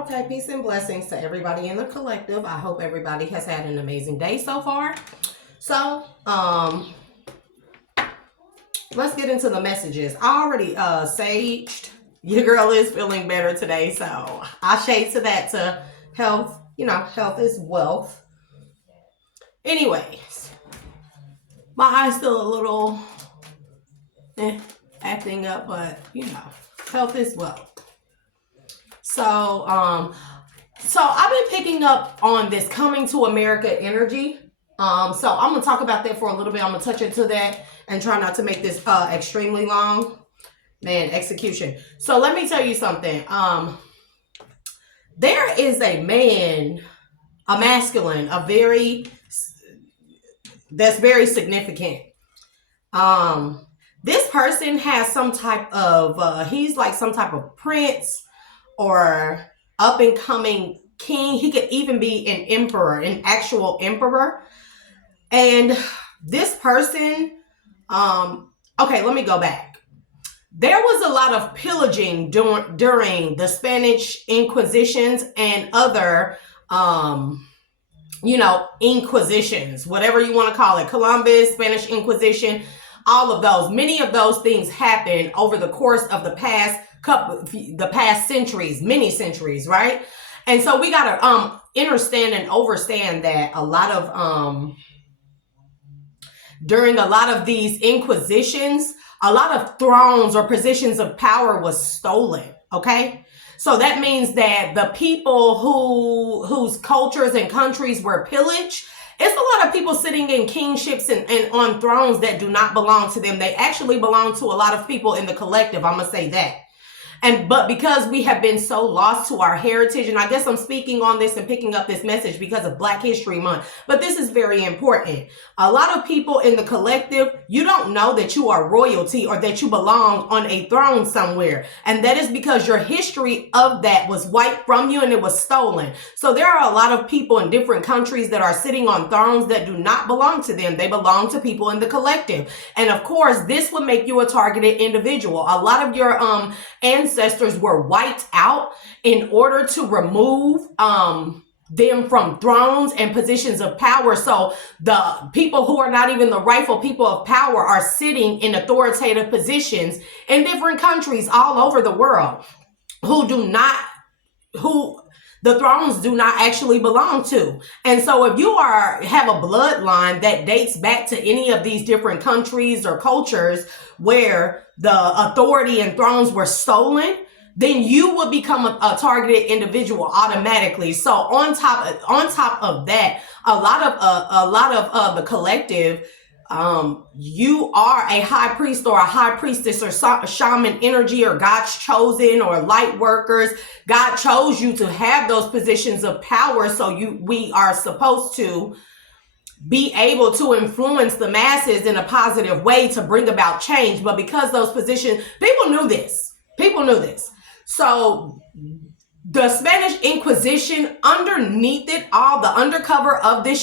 Okay, peace and blessings to everybody in the collective. I hope everybody has had an amazing day so far. So, let's get into the messages. I already saged. Your girl is feeling better today, so I shade to that to health. Health is wealth. Anyways, my eye's still a little acting up, but health is wealth. So I've been picking up on this coming to America energy. So I'm gonna talk about that for a little bit. I'm gonna touch into that and try not to make this extremely long. Man, execution. So let me tell you something. There is a man, a masculine, that's very significant. This person has some type of he's like some type of prince or up and coming king. He could even be an emperor, an actual emperor. And this person, okay, let me go back. There was a lot of pillaging during the Spanish Inquisitions and other, Inquisitions, whatever you want to call it, Columbus, Spanish Inquisition, all of those. Many of those things happened over the course of the past centuries, many centuries, right? And so we got to understand and overstand that a lot of during a lot of these inquisitions, a lot of thrones or positions of power was stolen. Okay, so that means that the people whose cultures and countries were pillaged, it's a lot of people sitting in kingships and on thrones that do not belong to them. They actually belong to a lot of people in the collective. I'm gonna say that. But because we have been so lost to our heritage, and I guess I'm speaking on this and picking up this message because of Black History Month, but this is very important. A lot of people in the collective, you don't know that you are royalty or that you belong on a throne somewhere. And that is because your history of that was wiped from you and it was stolen. So there are a lot of people in different countries that are sitting on thrones that do not belong to them. They belong to people in the collective. And of course, this would make you a targeted individual. A lot of your ancestors were wiped out in order to remove them from thrones and positions of power. So the people who are not even the rightful people of power are sitting in authoritative positions in different countries all over the world who the thrones do not actually belong to. And so if you have a bloodline that dates back to any of these different countries or cultures where the authority and thrones were stolen, then you will become a targeted individual automatically. So on top of that, a lot of the collective, you are a high priest or a high priestess or shaman energy or God's chosen or light workers. God chose you to have those positions of power. So we are supposed to be able to influence the masses in a positive way to bring about change. But because those positions, people knew this. So the Spanish Inquisition, underneath it all, the undercover of that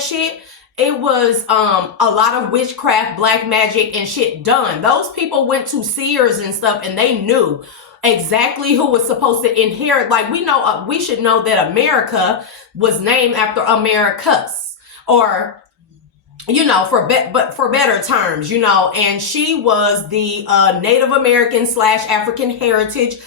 shit, it was a lot of witchcraft, black magic and shit done. Those people went to seers and stuff and they knew exactly who was supposed to inherit. Like we should know that America was named after Americus, or for better terms, and she was the Native American / African heritage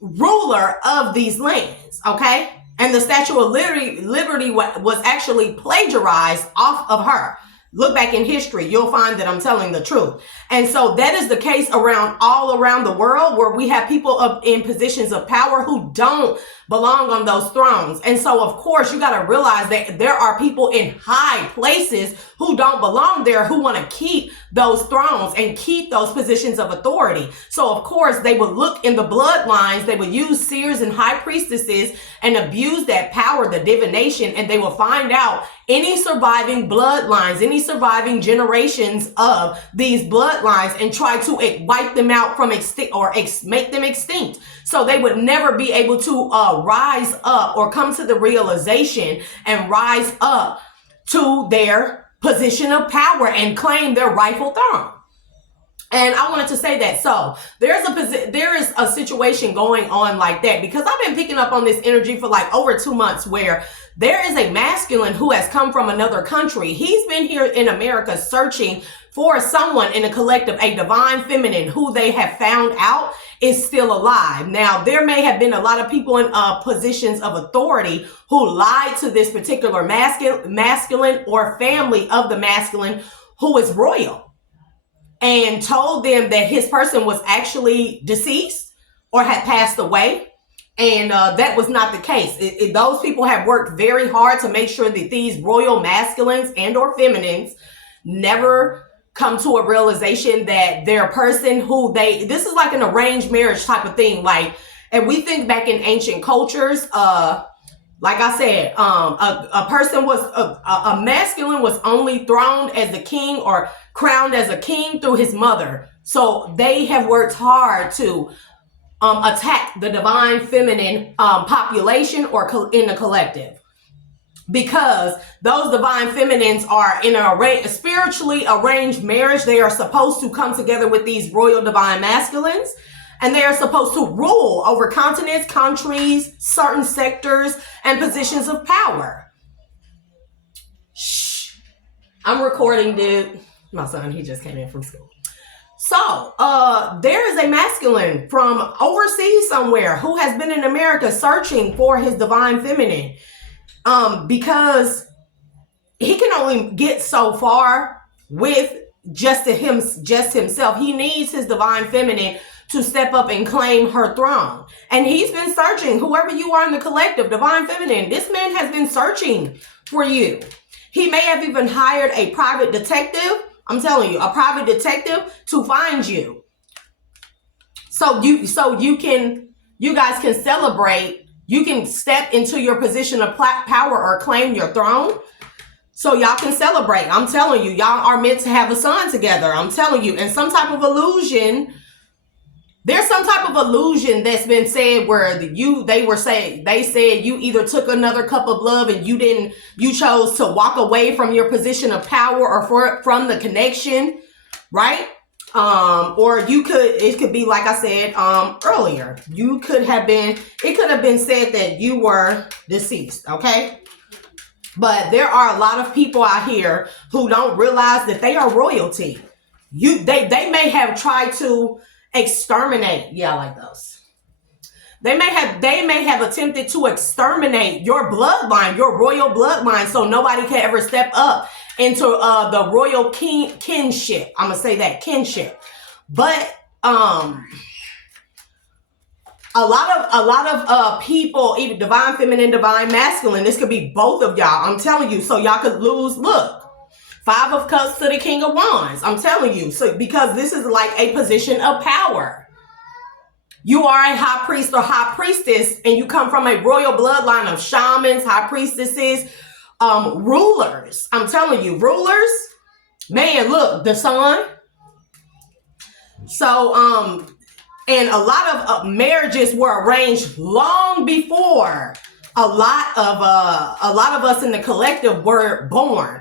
ruler of these lands, okay? And the Statue of Liberty was actually plagiarized off of her. Look back in history, you'll find that I'm telling the truth. And so that is the case all around the world, where we have people in positions of power who don't belong on those thrones. And so, of course, you got to realize that there are people in high places who don't belong there, who want to keep those thrones and keep those positions of authority. So, of course, they would look in the bloodlines, they would use seers and high priestesses and abuse that power, the divination, and they will find out any surviving bloodlines, any surviving generations of these bloodlines and try to wipe them out from make them extinct. So they would never be able to rise up or come to the realization and rise up to their position of power and claim their rightful throne. And I wanted to say that. So there is a situation going on like that, because I've been picking up on this energy for like over 2 months, where there is a masculine who has come from another country. He's been here in America searching for someone in a collective, a divine feminine who they have found out is still alive. Now, there may have been a lot of people in positions of authority who lied to this particular masculine or family of the masculine who is royal, and told them that his person was actually deceased or had passed away. And that was not the case. Those people have worked very hard to make sure that these royal masculines and or feminines never come to a realization that their person who this is like an arranged marriage type of thing. Like, and we think back in ancient cultures, like I said, a person was a masculine was only throned as the king or crowned as a king through his mother. So they have worked hard to attack the divine feminine population or in the collective, because those divine feminines are in a spiritually arranged marriage. They are supposed to come together with these royal divine masculines, and they are supposed to rule over continents, countries, certain sectors, and positions of power. Shh. I'm recording, dude. My son, he just came in from school. So, there is a masculine from overseas somewhere who has been in America searching for his divine feminine, because he can only get so far with just himself. He needs his divine feminine to step up and claim her throne. And he's been searching. Whoever you are in the collective, divine feminine, this man has been searching for you. He may have even hired a private detective. I'm telling you, a private detective to find you. So you guys can celebrate. You can step into your position of power or claim your throne. So y'all can celebrate. I'm telling you, y'all are meant to have a son together. I'm telling you. And some type of illusion. There's some type of illusion that's been said where they said you either took another cup of blood and you chose to walk away from your position of power or from the connection, right? Or it could be, like I said earlier, it could have been said that you were deceased, okay? But there are a lot of people out here who don't realize that they are royalty. They may have tried to exterminate. Yeah, I like those. They may have attempted to exterminate your bloodline, your royal bloodline, so nobody can ever step up into the royal kinship. I'm gonna say that, kinship. But a lot of people, even divine feminine, divine masculine, this could be both of y'all. I'm telling you, so y'all could lose. Look. 5 of Cups to the King of Wands. I'm telling you. So, because this is like a position of power. You are a high priest or high priestess, and you come from a royal bloodline of shamans, high priestesses, rulers. I'm telling you, rulers. Man, look, the sun. So, and a lot of marriages were arranged long before a lot of us in the collective were born.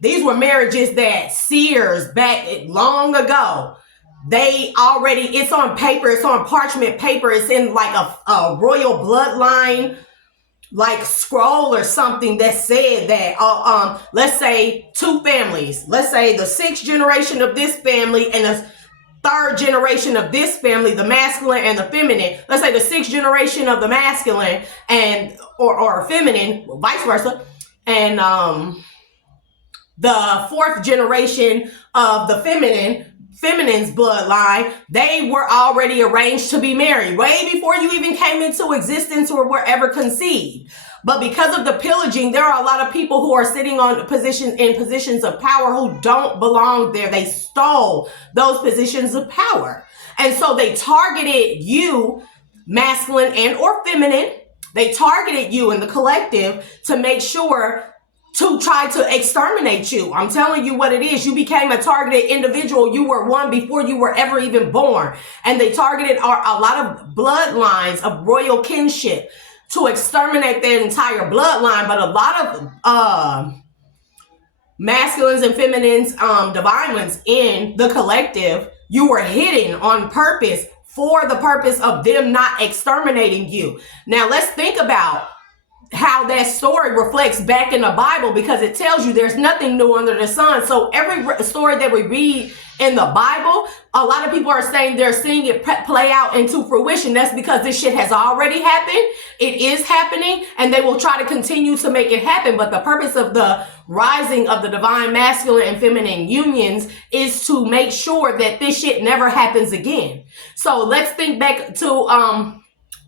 These were marriages that seers back long ago, it's on paper, it's on parchment paper, it's in like a royal bloodline, like scroll or something that said that, let's say 2 families, let's say the 6th generation of this family and the 3rd generation of this family, the masculine and the feminine, let's say the 6th generation of the masculine and, or feminine, vice versa, and, the 4th generation of the feminine's bloodline, they were already arranged to be married way before you even came into existence or were ever conceived. But because of the pillaging, there are a lot of people who are sitting in positions of power who don't belong there. They stole those positions of power. And so they targeted you, masculine and or feminine. They targeted you in the collective to make sure to try to exterminate you. I'm telling you what it is. You became a targeted individual. You were one before you were ever even born. And they targeted a lot of bloodlines of royal kinship to exterminate their entire bloodline. But a lot of masculines and feminines, divine ones in the collective, You were hidden on purpose for the purpose of them not exterminating you. Now let's think about how that story reflects back in the Bible, because it tells you there's nothing new under the sun. So every story that we read in the Bible, a lot of people are saying they're seeing it play out into fruition. That's because this shit has already happened. It is happening, and they will try to continue to make it happen. But the purpose of the rising of the divine masculine and feminine unions is to make sure that this shit never happens again. So let's think back to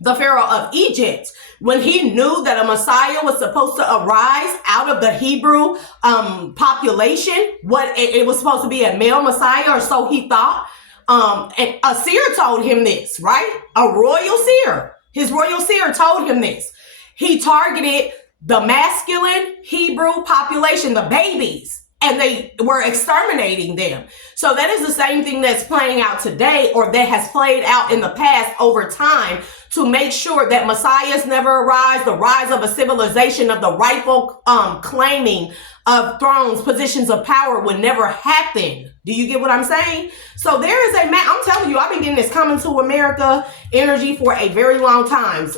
the Pharaoh of Egypt, when he knew that a Messiah was supposed to arise out of the Hebrew population. What it was supposed to be a male Messiah, or so he thought. And a seer told him this, right? A royal seer. His royal seer told him this. He targeted the masculine Hebrew population, the babies, and they were exterminating them. So that is the same thing that's playing out today, or that has played out in the past over time, to make sure that messiahs never arise, the rise of a civilization of the rightful claiming of thrones, positions of power would never happen. Do you get what I'm saying? So there is I'm telling you, I've been getting this coming to America energy for a very long time.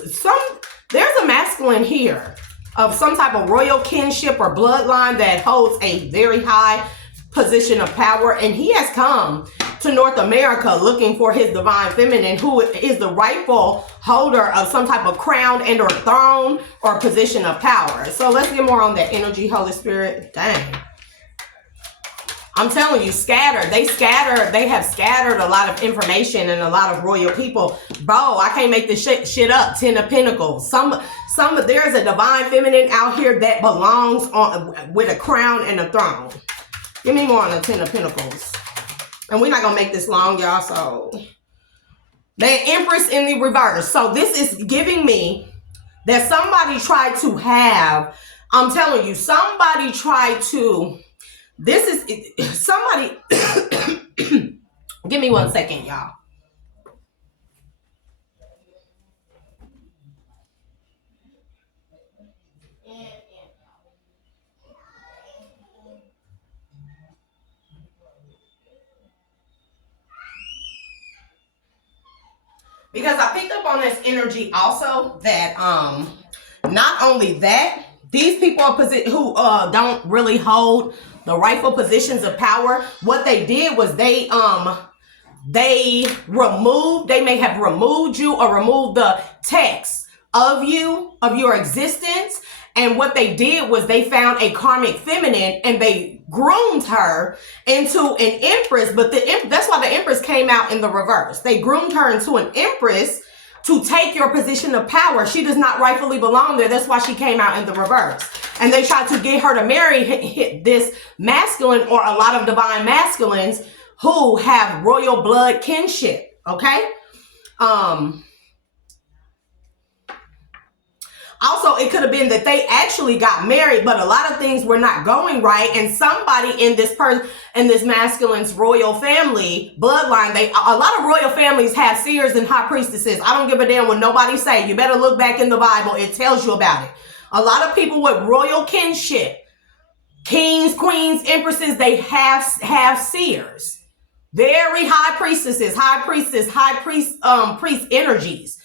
There's a masculine here of some type of royal kinship or bloodline that holds a very high position of power, and he has come to North America looking for his divine feminine, who is the rightful holder of some type of crown and or throne or position of power. So let's get more on that energy, Holy Spirit. Dang. I'm telling you, they have scattered a lot of information and a lot of royal people. Bro, I can't make this shit up. 10 of Pentacles. There's a divine feminine out here that belongs with a crown and a throne. Give me more on the 10 of Pentacles. And we're not going to make this long, y'all. So, the Empress in the reverse. So, this is giving me that somebody tried to have, I'm telling you, somebody tried to, somebody, give me 1 second, y'all. Because I picked up on this energy also that not only that, these people who don't really hold the rightful positions of power, what they did was they may have removed you or removed the text of your existence. And what they did was they found a karmic feminine and they groomed her into an empress. But that's why the empress came out in the reverse. They groomed her into an empress to take your position of power. She does not rightfully belong there. That's why she came out in the reverse. And they tried to get her to marry this masculine, or a lot of divine masculines who have royal blood kinship. Okay? Also, it could have been that they actually got married, but a lot of things were not going right. And somebody in this masculine's royal family bloodline, a lot of royal families have seers and high priestesses. I don't give a damn what nobody say. You better look back in the Bible. It tells you about it. A lot of people with royal kinship, kings, queens, empresses, they have seers. Very high priestesses, priest energies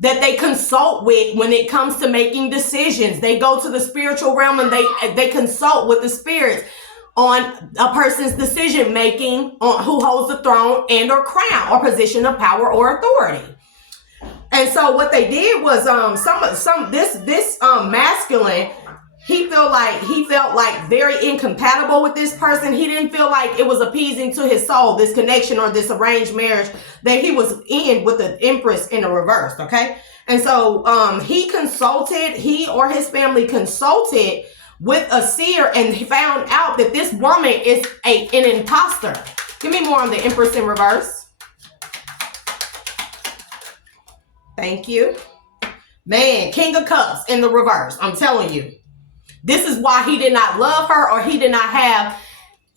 that they consult with when it comes to making decisions. They go to the spiritual realm and they consult with the spirits on a person's decision making, on who holds the throne and or crown or position of power or authority. And so what they did was this masculine, he felt like very incompatible with this person. He didn't feel like it was appeasing to his soul, this connection or this arranged marriage that he was in with the empress in the reverse. Okay. And so he or his family consulted with a seer and found out that this woman is an imposter. Give me more on the empress in reverse. Thank you. Man, King of Cups in the reverse. I'm telling you. This is why he did not love her, or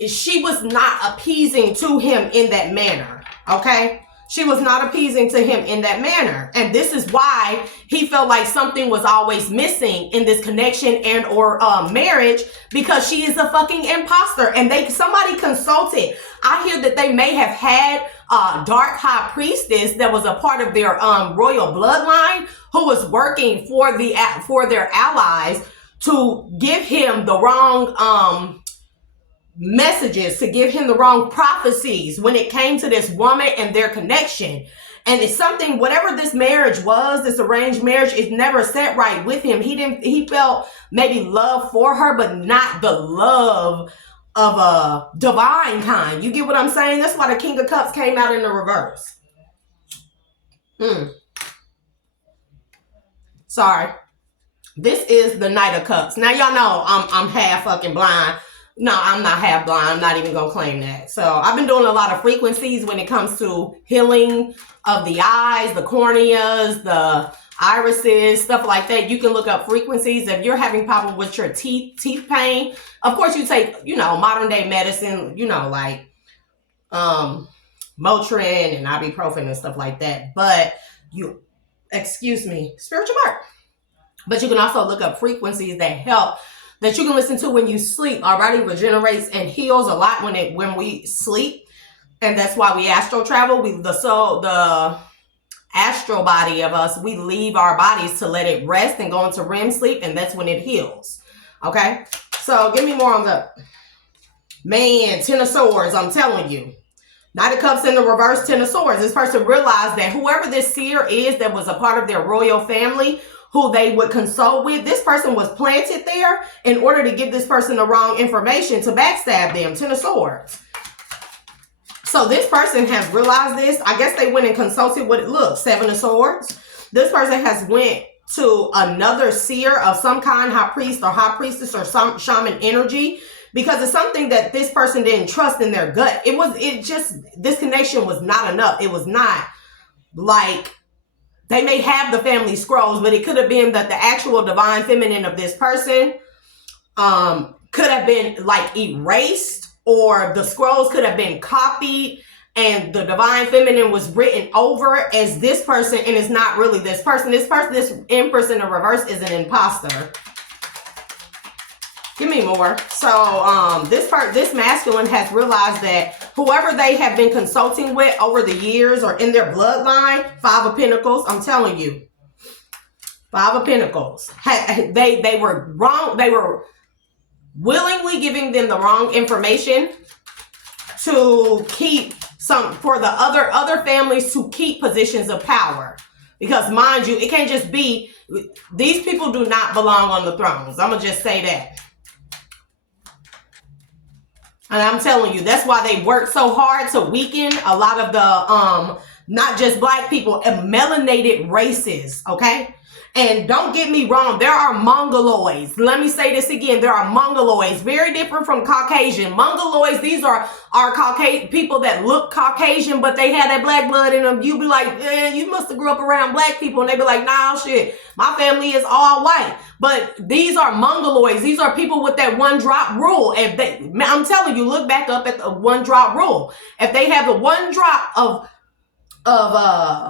she was not appeasing to him in that manner. Okay? She was not appeasing to him in that manner. And this is why he felt like something was always missing in this connection and or marriage, because she is a fucking imposter. And somebody consulted. I hear that they may have had dark high priestess that was a part of their royal bloodline, who was working for their allies to give him the wrong messages, to give him the wrong prophecies when it came to this woman and their connection. And it's something, whatever this marriage was, this arranged marriage, it never set right with him. He felt maybe love for her, but not the love of a divine kind. You get what I'm saying? That's why the King of Cups came out in the reverse. Sorry. This is the Knight of Cups. Now, y'all know I'm half fucking blind. No, I'm not half blind. I'm not even going to claim that. So I've been doing a lot of frequencies when it comes to healing of the eyes, the corneas, the irises, stuff like that. You can look up frequencies. If you're having problem with your teeth pain, of course you take, modern day medicine, like Motrin and ibuprofen and stuff like that. But spiritual mark. But you can also look up frequencies that help, that you can listen to when you sleep. Our body regenerates and heals a lot when we sleep. And that's why we astral travel. The astral body of us, we leave our bodies to let it rest and go into REM sleep, and that's when it heals. Okay? So give me more on the man, Ten of Swords, I'm telling you. Knight of Cups in the reverse, Ten of Swords. This person realized that whoever this seer is that was a part of their royal family, who they would consult with, this person was planted there in order to give this person the wrong information to backstab them. Ten of Swords. So this person has realized this. I guess they went and consulted with it. Look, Seven of Swords. This person has went to another seer of some kind, high priest or high priestess or some shaman energy, because it's something that this person didn't trust in their gut. This connection was not enough. It was not like, they may have the family scrolls, but it could have been that the actual divine feminine of this person could have been like erased, or the scrolls could have been copied and the divine feminine was written over as this person, and it's not really this person. This Empress in the reverse is an imposter. Give me more. So this masculine has realized that whoever they have been consulting with over the years or in their bloodline, Five of Pentacles, I'm telling you, Five of Pentacles, they were wrong. They were willingly giving them the wrong information to keep for the other families to keep positions of power. Because mind you, it can't just be, these people do not belong on the thrones. I'm going to just say that. And I'm telling you, that's why they work so hard to weaken a lot of the, not just black people, melanated races, okay? And don't get me wrong, there are Mongoloids. Let me say this again. There are Mongoloids, very different from Caucasian. Mongoloids, these are Caucasian people that look Caucasian, but they have that black blood in them. You be like, you must have grew up around black people. And they be like, nah, shit, my family is all white. But these are Mongoloids. These are people with that one drop rule. I'm telling you, look back up at the one drop rule. If they have the one drop of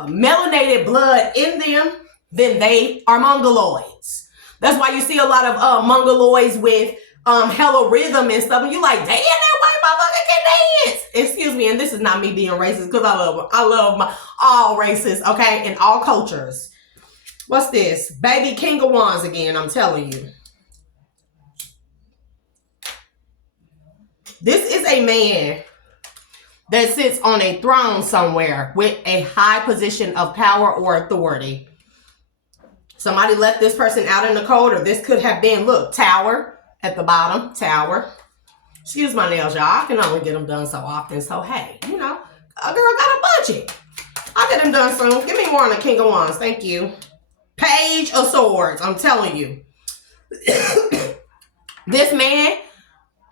melanated blood in them, then they are Mongoloids. That's why you see a lot of Mongoloids with hella rhythm and stuff. And you like, damn, that white motherfucker can dance. Excuse me, and this is not me being racist, because I love all races, okay, and all cultures. What's this? Baby, King of Wands again, I'm telling you. This is a man that sits on a throne somewhere with a high position of power or authority. Somebody left this person out in the cold, or this could have been, look, Tower at the bottom, Tower. Excuse my nails, y'all. I can only get them done so often. So, hey, a girl got a budget. I'll get them done soon. Give me more on the King of Wands. Thank you. Page of Swords. I'm telling you. This man,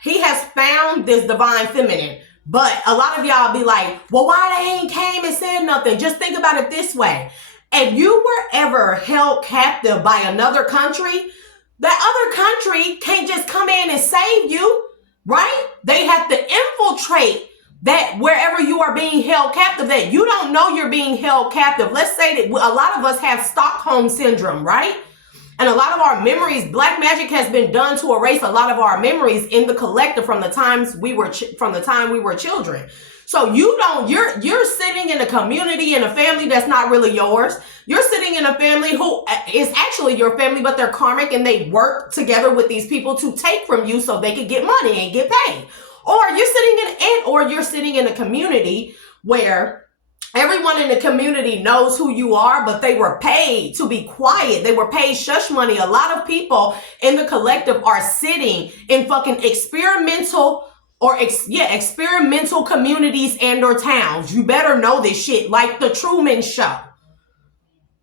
he has found this divine feminine. But a lot of y'all be like, well, why they ain't came and said nothing? Just think about it this way. If you were ever held captive by another country, that other country can't just come in and save you, right? They have to infiltrate that wherever you are being held captive, that you don't know you're being held captive. Let's say that a lot of us have Stockholm syndrome, right? And a lot of our memories, black magic has been done to erase a lot of our memories in the collective from the time we were children. So you're sitting in a community, in a family that's not really yours. You're sitting in a family who is actually your family, but they're karmic and they work together with these people to take from you so they can get money and get paid. Or you're sitting in a community where everyone in the community knows who you are, but they were paid to be quiet. They were paid shush money. A lot of people in the collective are sitting in fucking experimental communities and or towns. You better know this shit, like the Truman Show.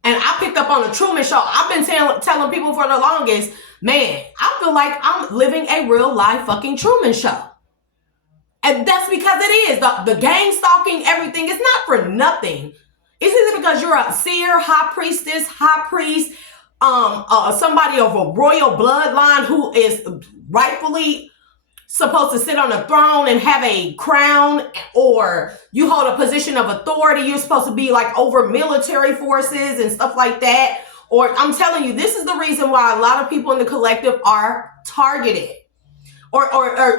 And I picked up on the Truman Show. I've been telling people for the longest, man, I feel like I'm living a real life fucking Truman Show. And that's because it is. The gang stalking, everything, is not for nothing. It's either because you're a seer, high priestess, high priest, somebody of a royal bloodline who is rightfully supposed to sit on a throne and have a crown, or you hold a position of authority. You're supposed to be like over military forces and stuff like that. Or I'm telling you, this is the reason why a lot of people in the collective are targeted. Or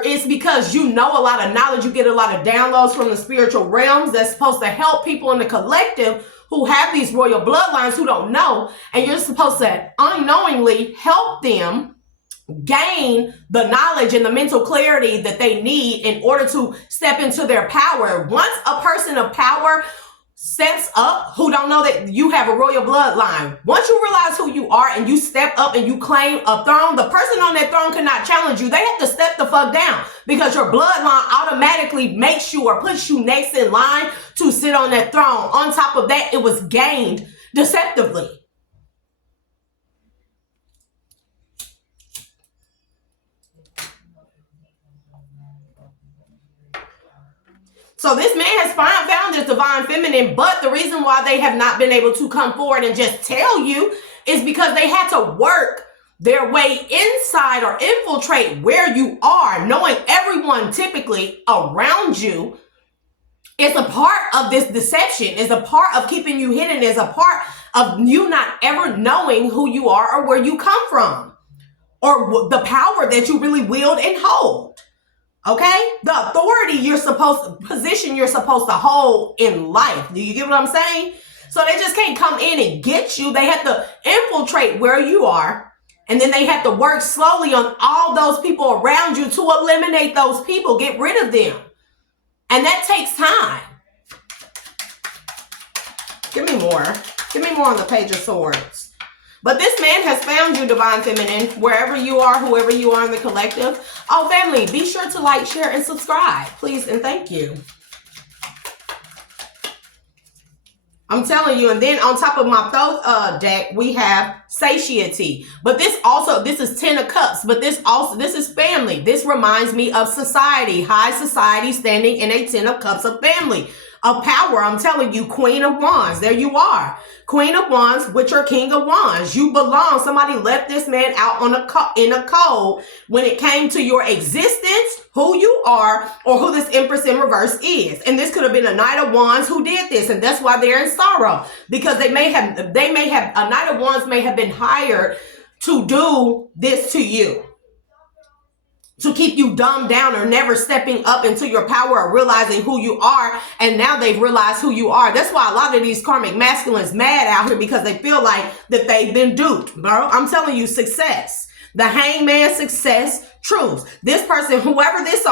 it's because you know a lot of knowledge. You get a lot of downloads from the spiritual realms that's supposed to help people in the collective who have these royal bloodlines who don't know. And you're supposed to unknowingly help them gain the knowledge and the mental clarity that they need in order to step into their power. Once a person of power steps up, who don't know that you have a royal bloodline, once you realize who you are and you step up and you claim a throne, the person on that throne cannot challenge you. They have to step the fuck down because your bloodline automatically makes you or puts you next in line to sit on that throne. On top of that, it was gained deceptively. So this man has found this divine feminine, but the reason why they have not been able to come forward and just tell you is because they had to work their way inside or infiltrate where you are, knowing everyone typically around you is a part of this deception, is a part of keeping you hidden, is a part of you not ever knowing who you are or where you come from or the power that you really wield and hold. Okay? The authority you're supposed to hold in life. Do you get what I'm saying? So they just can't come in and get you. They have to infiltrate where you are. And then they have to work slowly on all those people around you to eliminate those people, get rid of them. And that takes time. Give me more. Give me more on the Page of Swords. But this man has found you, divine feminine, wherever you are, whoever you are in the collective. Oh, family, be sure to like, share, and subscribe. Please and thank you. I'm telling you. And then on top of my Thoth deck, we have satiety. But this is 10 of Cups. But this is family. This reminds me of society. High society standing in a 10 of Cups of family. Of power. I'm telling you, Queen of Wands. There you are. Queen of Wands with your King of Wands. You belong. Somebody left this man out in a cold when it came to your existence, who you are, or who this Empress in reverse is. And this could have been a Knight of Wands who did this, and that's why they're in sorrow, because a Knight of Wands may have been hired to do this to you, to keep you dumbed down or never stepping up into your power or realizing who you are. And now they've realized who you are. That's why a lot of these karmic masculines mad out here, because they feel like that they've been duped, bro. I'm telling you, success. The Hangman, success, truth. This person, whoever this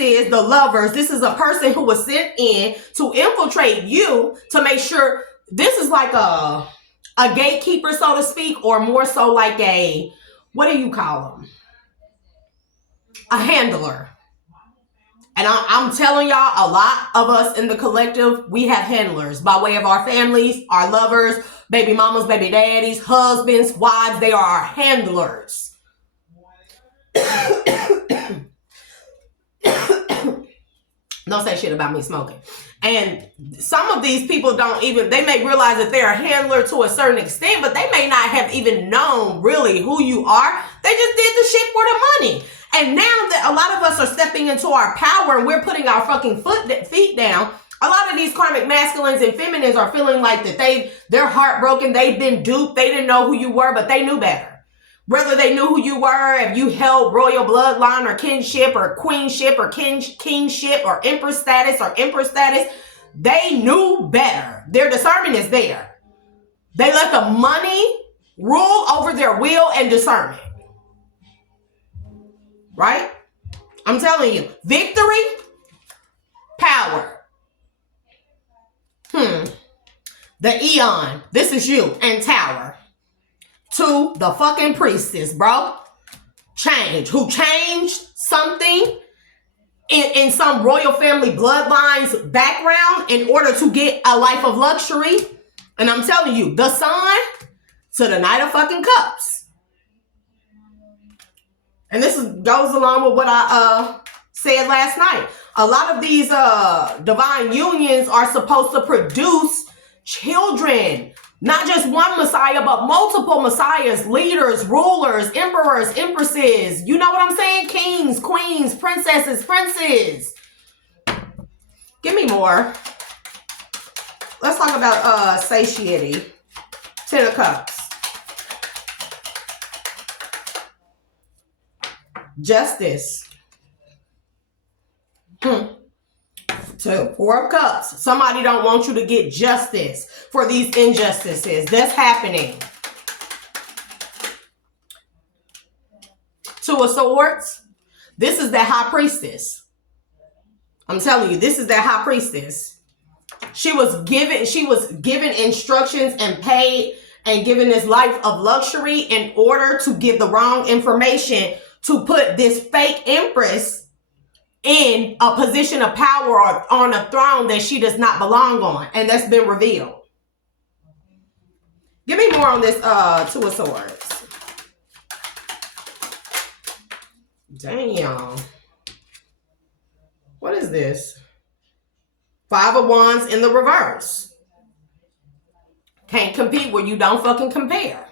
is the lovers. This is a person who was sent in to infiltrate you to make sure. This is like a gatekeeper, so to speak, or more so like a, what do you call them? A handler. And I'm telling y'all, a lot of us in the collective, we have handlers by way of our families, our lovers, baby mamas, baby daddies, husbands, wives. They are our handlers. Don't say shit about me smoking. And some of these people they may realize that they're a handler to a certain extent, but they may not have even known really who you are. They just did the shit for the money. And now that a lot of us are stepping into our power and we're putting our fucking feet down, a lot of these karmic masculines and feminines are feeling like that they're heartbroken, they've been duped, they didn't know who you were, but they knew better. Whether they knew who you were, if you held royal bloodline or kinship or queenship or kingship or empress status, they knew better. Their discernment is there. They let the money rule over their will and discernment. Right? I'm telling you, victory, power. The Eon, this is you, and Tower. To the fucking priestess, bro. Who changed something in some royal family bloodline's background in order to get a life of luxury. And I'm telling you, the Sun to the Knight of fucking Cups. And this goes along with what I said last night. A lot of these divine unions are supposed to produce children. Not just one Messiah, but multiple Messiahs, leaders, rulers, emperors, empresses. You know what I'm saying? Kings, queens, princesses, princes. Give me more. Let's talk about satiety. 10 of Cups. Justice. To 4 of Cups. Somebody don't want you to get justice for these injustices that's happening. 2 of Swords. This is the High Priestess. I'm telling you, this is that High Priestess. She was given instructions and paid and given this life of luxury in order to give the wrong information to put this fake empress in a position of power or on a throne that she does not belong on. And that's been revealed. Give me more on this 2 of Swords. Damn. What is this? 5 of Wands in the reverse. Can't compete where you don't fucking compare.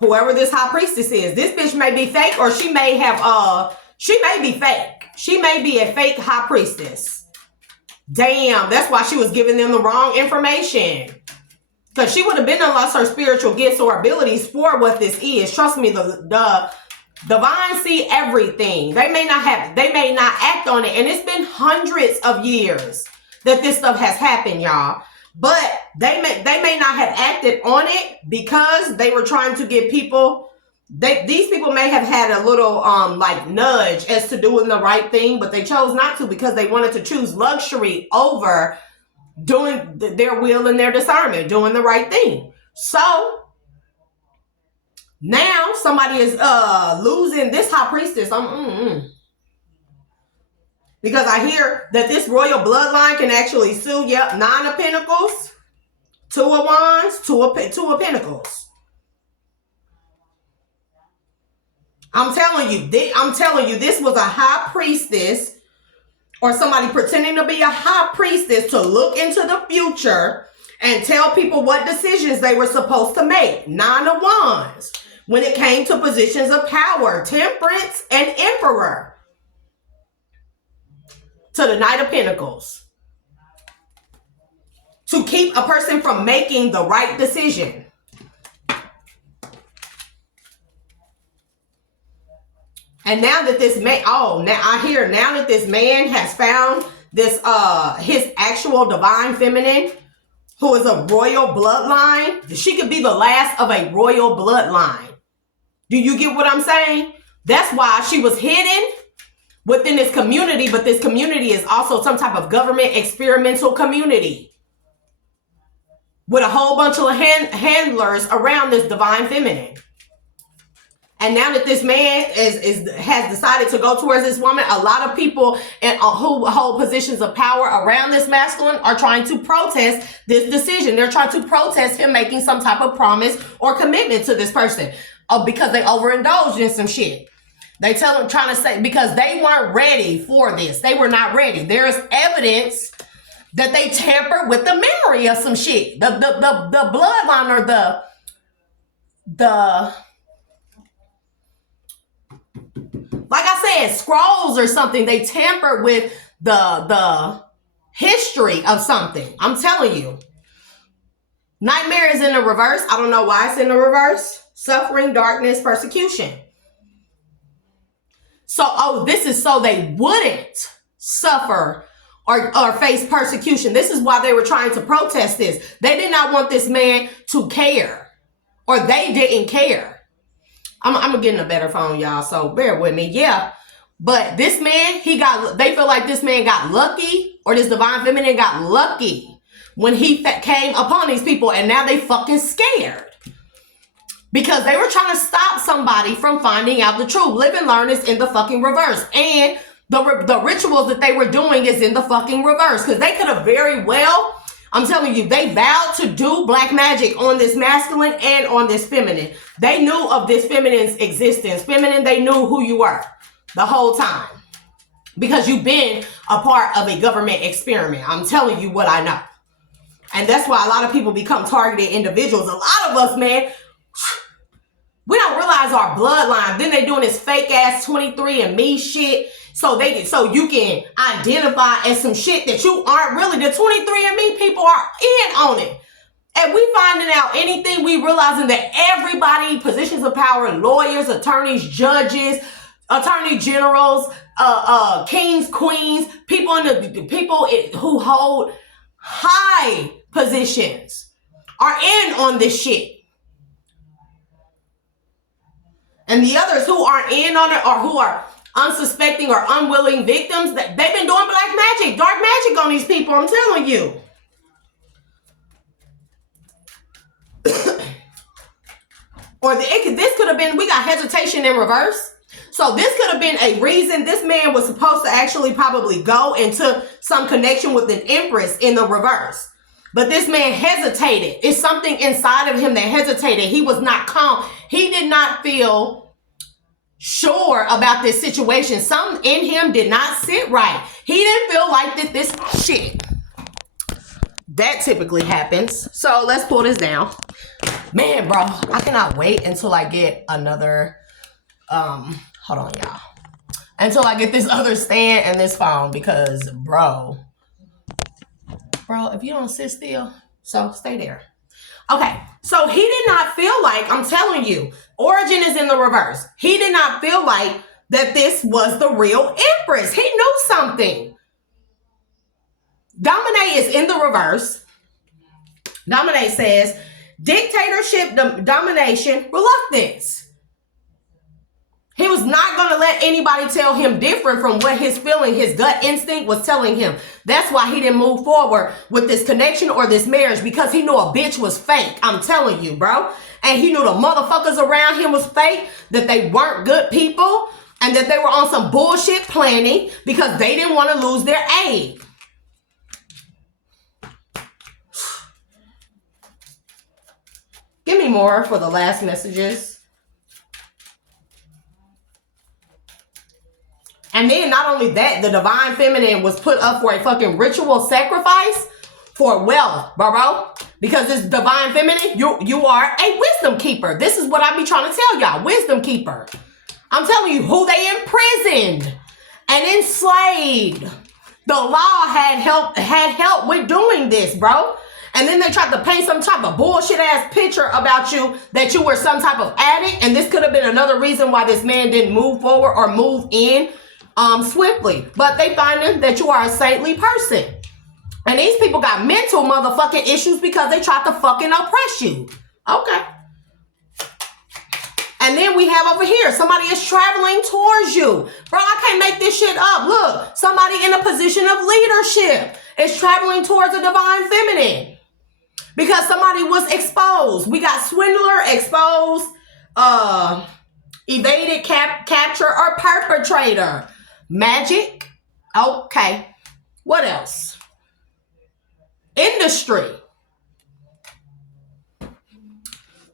Whoever this High Priestess is, this bitch may be fake, or she may have she may be fake. She may be a fake High Priestess. Damn, that's why she was giving them the wrong information. Because she would have been lost her spiritual gifts or abilities for what this is. Trust me, the divine see everything. They may not act on it. And it's been hundreds of years that this stuff has happened, y'all. But they may not have acted on it because they were trying to get people. These people may have had a little like nudge as to doing the right thing, but they chose not to because they wanted to choose luxury over doing their will and their discernment, doing the right thing. So now somebody is losing this High Priestess. Because I hear that this royal bloodline can actually sue. Yep, 9 of Pentacles, 2 of Wands, 2 of Pentacles. I'm telling you, this was a High Priestess or somebody pretending to be a High Priestess to look into the future and tell people what decisions they were supposed to make. 9 of Wands. When it came to positions of power, Temperance and Emperor. To the Knight of Pentacles. To keep a person from making the right decision. And now that this man, now that this man has found this, his actual divine feminine, who is a royal bloodline, she could be the last of a royal bloodline. Do you get what I'm saying? That's why she was hidden within this community, but this community is also some type of government experimental community with a whole bunch of handlers around this divine feminine. And now that this man has decided to go towards this woman, a lot of people who hold positions of power around this masculine are trying to protest this decision. They're trying to protest him making some type of promise or commitment to this person because they overindulged in some shit. They trying to say, because they weren't ready for this. They were not ready. There's evidence that they tampered with the memory of some shit. The bloodline or the like I said, scrolls or something. They tampered with the history of something. I'm telling you. Nightmare is in the reverse. I don't know why it's in the reverse. Suffering, darkness, persecution. So, this is so they wouldn't suffer or face persecution. This is why they were trying to protest this. They did not want this man to care, or they didn't care. I'm getting a better phone, y'all, so bear with me. Yeah, but this man, they feel like this man got lucky, or this divine feminine got lucky when he came upon these people, and now they fucking scared. Because they were trying to stop somebody from finding out the truth. Live and learn is in the fucking reverse. And the rituals that they were doing is in the fucking reverse. Because they could have very well, I'm telling you, they vowed to do black magic on this masculine and on this feminine. They knew of this feminine's existence. Feminine, they knew who you were the whole time. Because you've been a part of a government experiment. I'm telling you what I know. And that's why a lot of people become targeted individuals. A lot of us, man, we don't realize our bloodline. Then they doing this fake ass 23andMe shit. So you can identify as some shit that you aren't really. The 23andMe people are in on it. And we finding out anything, we realizing that everybody, positions of power, lawyers, attorneys, judges, attorney generals, kings, queens, people who hold high positions are in on this shit. And the others who aren't in on it, or who are unsuspecting or unwilling victims, they've been doing black magic, dark magic on these people, I'm telling you. Or this could have been, we got hesitation in reverse. So this could have been a reason this man was supposed to actually probably go into some connection with an empress in the reverse. But this man hesitated. It's something inside of him that hesitated. He was not calm. He did not feel sure about this situation. Something in him did not sit right. He didn't feel like this shit. That typically happens. So let's pull this down. Man, bro, I cannot wait until I get another, hold on, y'all. Until I get this other stand and this phone, because, bro, if you don't sit still, so stay there. Okay, so he did not feel like, I'm telling you, origin is in the reverse. He did not feel like that this was the real empress. He knew something. Domine is in the reverse. Domine says, dictatorship, domination, reluctance. He was not going to let anybody tell him different from what his feeling, his gut instinct was telling him. That's why he didn't move forward with this connection or this marriage, because he knew a bitch was fake. I'm telling you, bro. And he knew the motherfuckers around him was fake, that they weren't good people, and that they were on some bullshit planning because they didn't want to lose their aid. Give me more for the last messages. And then not only that, the divine feminine was put up for a fucking ritual sacrifice for wealth, bro. Because this divine feminine, you are a wisdom keeper. This is what I be trying to tell y'all, wisdom keeper. I'm telling you who they imprisoned and enslaved. The law had help with doing this, bro. And then they tried to paint some type of bullshit ass picture about you, that you were some type of addict. And this could have been another reason why this man didn't move forward or move in swiftly. But they find that you are a saintly person. And these people got mental motherfucking issues because they tried to fucking oppress you. Okay. And then we have over here, somebody is traveling towards you. Bro, I can't make this shit up. Look, somebody in a position of leadership is traveling towards a divine feminine. Because somebody was exposed. We got swindler, exposed, evaded, capture, or perpetrator. Magic. Okay. What else? Industry.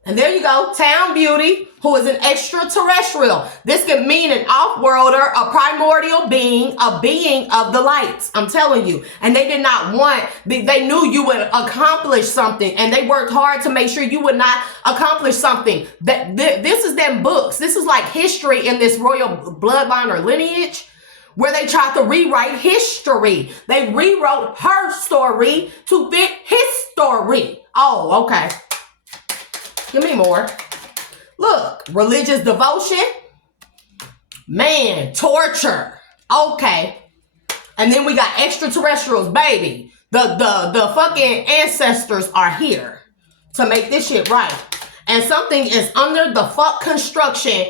And there you go. Town beauty, who is an extraterrestrial. This could mean an off-worlder, a primordial being, a being of the lights. I'm telling you. And they did not want, they knew you would accomplish something. And they worked hard to make sure you would not accomplish something. This is them books. This is like history in this royal bloodline or lineage, where they tried to rewrite history. They rewrote her story to fit his story. Oh, okay. Give me more. Look, religious devotion. Man, torture. Okay. And then we got extraterrestrials, baby. The fucking ancestors are here to make this shit right. And something is under the fuck construction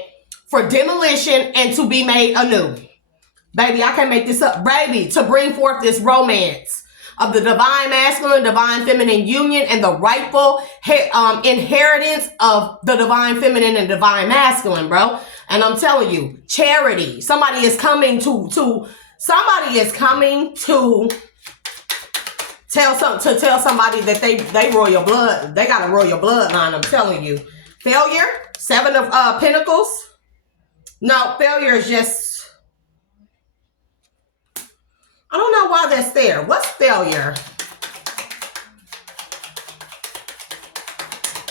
for demolition and to be made anew. Baby, I can't make this up. Baby, to bring forth this romance of the divine masculine, divine feminine union, and the rightful inheritance of the divine feminine and divine masculine, bro. And I'm telling you, charity. Somebody is coming to tell somebody that they royal blood. They got a royal bloodline. I'm telling you. Failure. 7 of Pentacles. No, failure is just. I don't know why that's there. What's failure?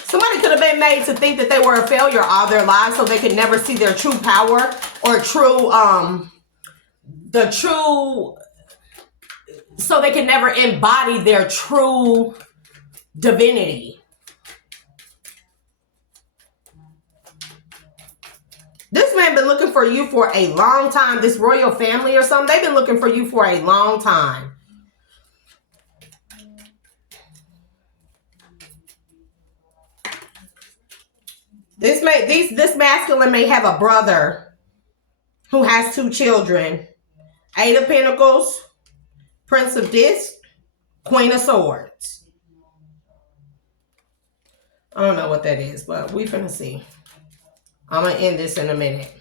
Somebody could have been made to think that they were a failure all their lives, so they could never see their true power or so they can never embody their true divinity. This man been looking for you for a long time. This royal family or something, they've been looking for you for a long time. This masculine may have a brother who has 2 children. 8 of Pentacles, Prince of Discs, Queen of Swords. I don't know what that is, but we finna see. I'm going to end this in a minute.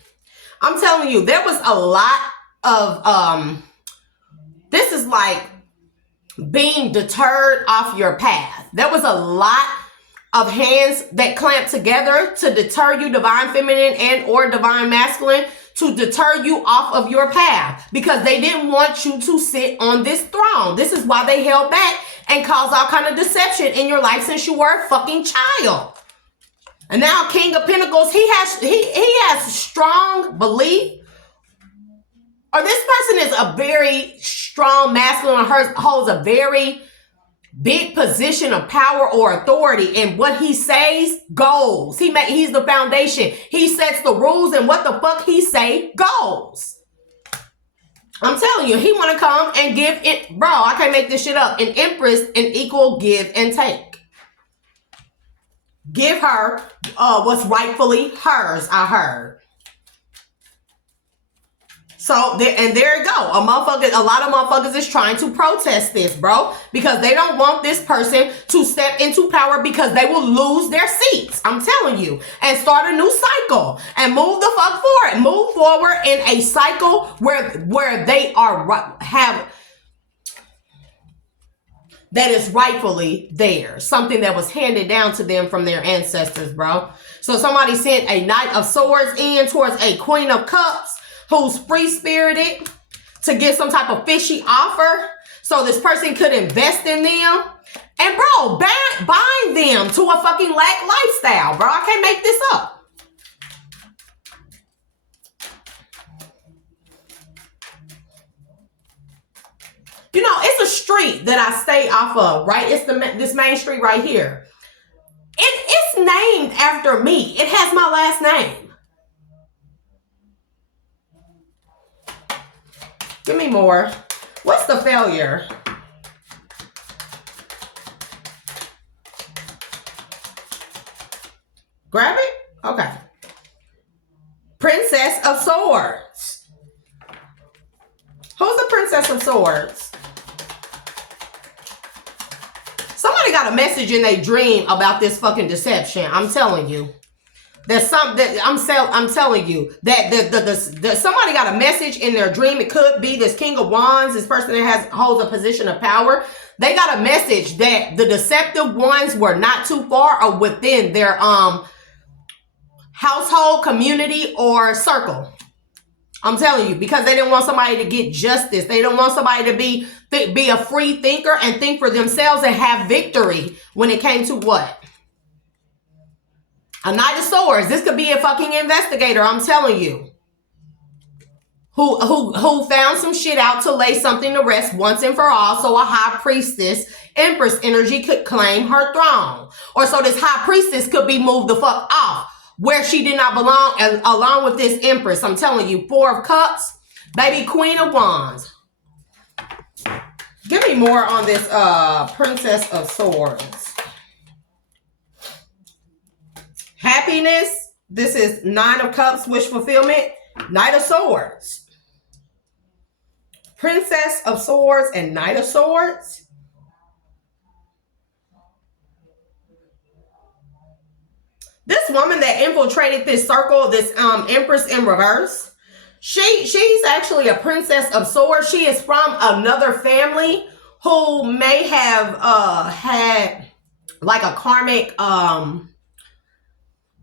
I'm telling you, there was a lot of, this is like being deterred off your path. There was a lot of hands that clamped together to deter you, divine feminine and or divine masculine, to deter you off of your path because they didn't want you to sit on this throne. This is why they held back and caused all kind of deception in your life since you were a fucking child. And now King of Pentacles, he has strong belief, or this person is a very strong masculine, holds a very big position of power or authority, and what he says goes. He's the foundation. He sets the rules, and what the fuck he say goes. I'm telling you, he want to come and give it, bro. I can't make this shit up. An empress, an equal give and take. Give her what's rightfully hers, I heard. So, there you go. A lot of motherfuckers is trying to protest this, bro. Because they don't want this person to step into power because they will lose their seats. I'm telling you. And start a new cycle. And move the fuck forward. Move forward in a cycle where they have that is rightfully theirs. Something that was handed down to them from their ancestors, bro. So somebody sent a Knight of Swords in towards a Queen of Cups who's free-spirited to get some type of fishy offer so this person could invest in them. And bro, bind them to a fucking lack lifestyle, bro. I can't make this up. You know, it's a street that I stay off of, right? It's this main street right here. It's named after me. It has my last name. Give me more. What's the failure? Grab it? Okay. Princess of Swords. Who's the Princess of Swords? Somebody got a message in their dream about this fucking deception. I'm telling you. There's something. I'm telling you that somebody got a message in their dream. It could be this King of Wands, this person that holds a position of power. They got a message that the deceptive ones were not too far or within their household, community, or circle. I'm telling you, because they didn't want somebody to get justice. They don't want somebody to be a free thinker and think for themselves and have victory when it came to what? A Knight of Swords. This could be a fucking investigator, I'm telling you. Who found some shit out to lay something to rest once and for all, so a high priestess, empress energy could claim her throne. Or so this high priestess could be moved the fuck off. where she did not belong, and along with this Empress. I'm telling you, Four of Cups, baby, Queen of Wands. Give me more on this Princess of Swords. Happiness. This is Nine of Cups, wish fulfillment. Knight of Swords. Princess of Swords and Knight of Swords. This woman that infiltrated this circle, this Empress in reverse, she's actually a Princess of Swords. She is from another family who may have had like a karmic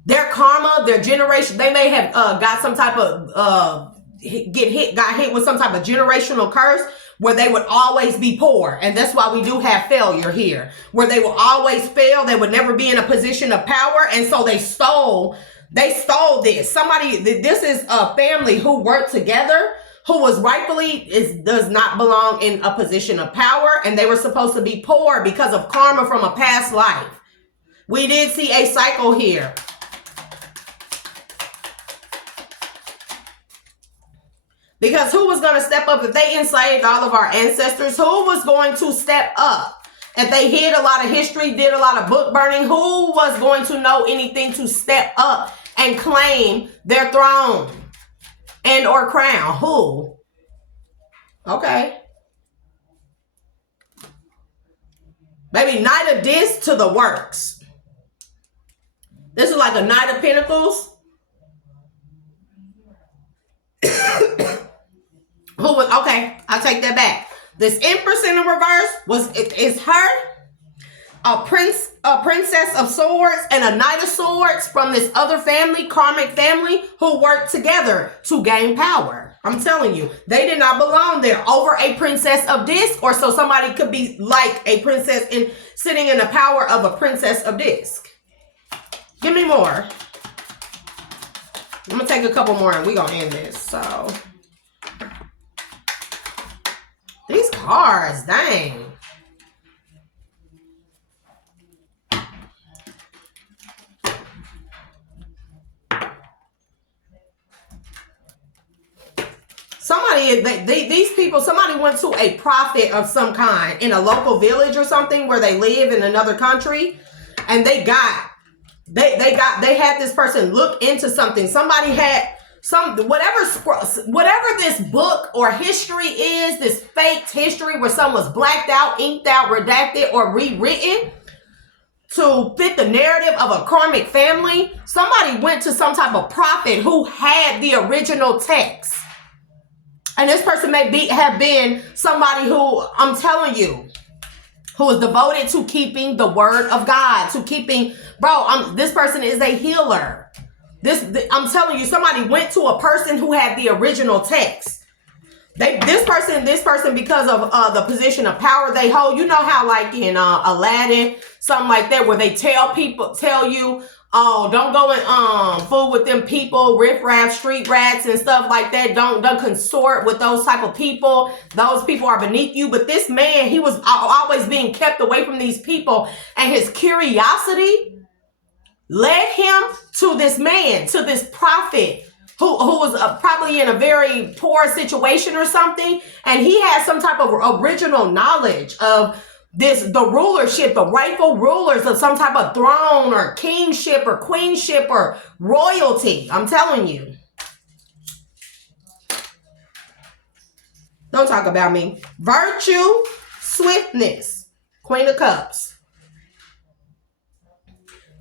their karma, their generation, they may have got some type of got hit with some type of generational curse where they would always be poor. And that's why we do have failure here, where they will always fail. They would never be in a position of power. And so they stole this. This is a family who worked together, who was rightfully does not belong in a position of power. And they were supposed to be poor because of karma from a past life. We did see a cycle here. Because who was going to step up if they enslaved all of our ancestors? Who was going to step up? If they hid a lot of history, did a lot of book burning, who was going to know anything to step up and claim their throne and or crown? Who? Okay. Baby, Knight of Discs to the works. This is like a Knight of Pentacles. Who was, okay, I'll take that back. This Empress in the reverse is her, a Princess of Swords and a Knight of Swords from this other family, karmic family, who worked together to gain power. I'm telling you, they did not belong there over a Princess of Disc, or so somebody could be like a princess in sitting in the power of a Princess of Disc. Give me more. I'm gonna take a couple more and we're gonna end this. So these cards, dang. These people, somebody went to a prophet of some kind in a local village or something where they live in another country, and they had this person look into something. Somebody had whatever this book or history is, this faked history where someone was blacked out, inked out, redacted, or rewritten to fit the narrative of a karmic family. Somebody went to some type of prophet who had the original text. And this person may have been somebody who, I'm telling you, who is devoted to keeping the word of God, to keeping, this person is a healer. I'm telling you, somebody went to a person who had the original text. This person, because of the position of power they hold, you know how like in Aladdin, something like that, where they tell you, oh, don't go and fool with them people, riffraff, street rats and stuff like that. Don't consort with those type of people. Those people are beneath you. But this man, he was always being kept away from these people, and his curiosity led him to this man, to this prophet who was probably in a very poor situation or something. And he had some type of original knowledge of the rulership, the rightful rulers of some type of throne or kingship or queenship or royalty. I'm telling you. Don't talk about me. Virtue, swiftness, Queen of Cups.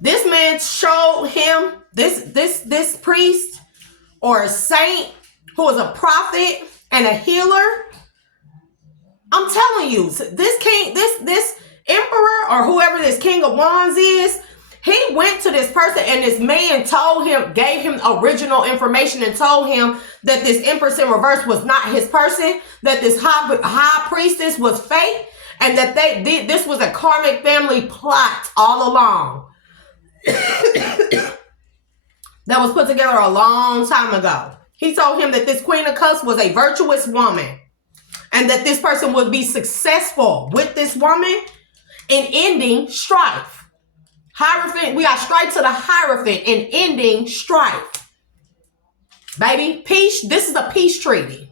This man showed him, this priest or saint who was a prophet and a healer. I'm telling you, this king, this emperor or whoever this King of Wands is, he went to this person and this man gave him original information and told him that this Empress in reverse was not his person, that this high priestess was fake, and that this was a karmic family plot all along. That was put together a long time ago. He told him that this Queen of Cups was a virtuous woman, and that this person would be successful with this woman in ending strife. Hierophant, we got straight to the Hierophant and ending strife. Baby, peace. This is a peace treaty.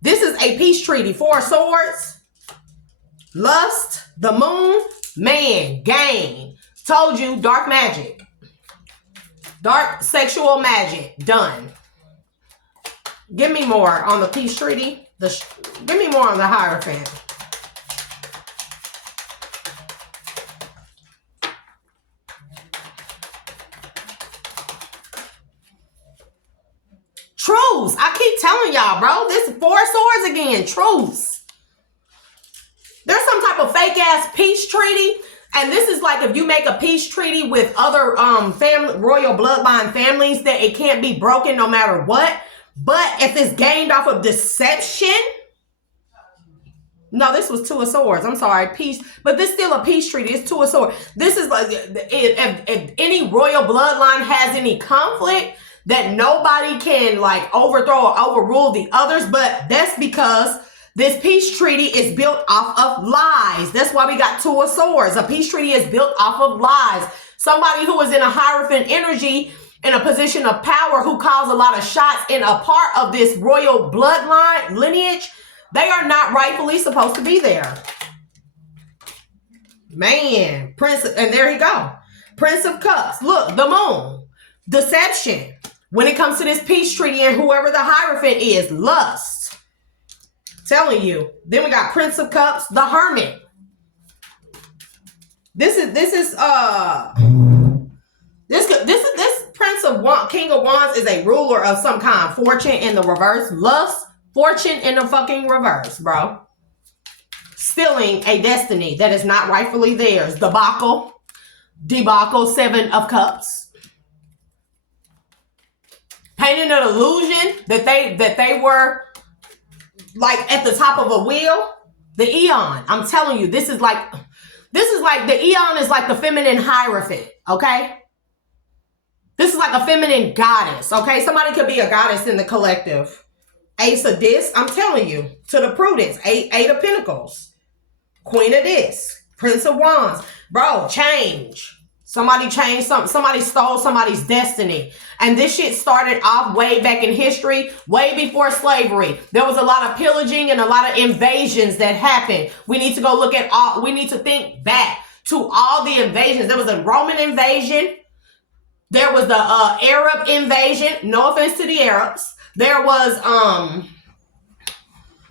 This is a peace treaty. 4 of Swords, lust, the moon, man, gain. Told you, dark magic. Dark sexual magic. Done. Give me more on the peace treaty. Give me more on the Hierophant. Truce. I keep telling y'all, bro. This is 4 of Swords again. Truce. There's some type of fake ass peace treaty. And this is like if you make a peace treaty with other family, royal bloodline families, that it can't be broken no matter what. But if it's gained off of deception. No, this was 2 of Swords. I'm sorry. Peace. But this is still a peace treaty. It's 2 of Swords. This is like if any royal bloodline has any conflict, that nobody can like overthrow or overrule the others. But that's because this peace treaty is built off of lies. That's why we got 2 of Swords. A peace treaty is built off of lies. Somebody who is in a Hierophant energy, in a position of power, who calls a lot of shots in a part of this royal bloodline lineage, they are not rightfully supposed to be there. Man, Prince, and there you go. Prince of Cups. Look, the moon. Deception. When it comes to this peace treaty and whoever the Hierophant is, lust. Telling you. Then we got Prince of Cups, the Hermit. This Prince of Wands, King of Wands is a ruler of some kind. Fortune in the reverse. Lust, fortune in the fucking reverse, bro. Stealing a destiny that is not rightfully theirs. Debacle, 7 of Cups. Painting an illusion that they were like at the top of a wheel. The Eon. I'm telling you, this is like the Eon is like the feminine Hierophant, okay? This is like a feminine goddess, okay? Somebody could be a goddess in the collective. Ace of Discs, I'm telling you. To the Prudence, 8 of Pentacles. Queen of Discs, Prince of Wands. Bro, change. Somebody changed something. Somebody stole somebody's destiny. And this shit started off way back in history, way before slavery. There was a lot of pillaging and a lot of invasions that happened. We need to go look at all, we need to think back to all the invasions. There was a Roman invasion. There was the Arab invasion. No offense to the Arabs. There was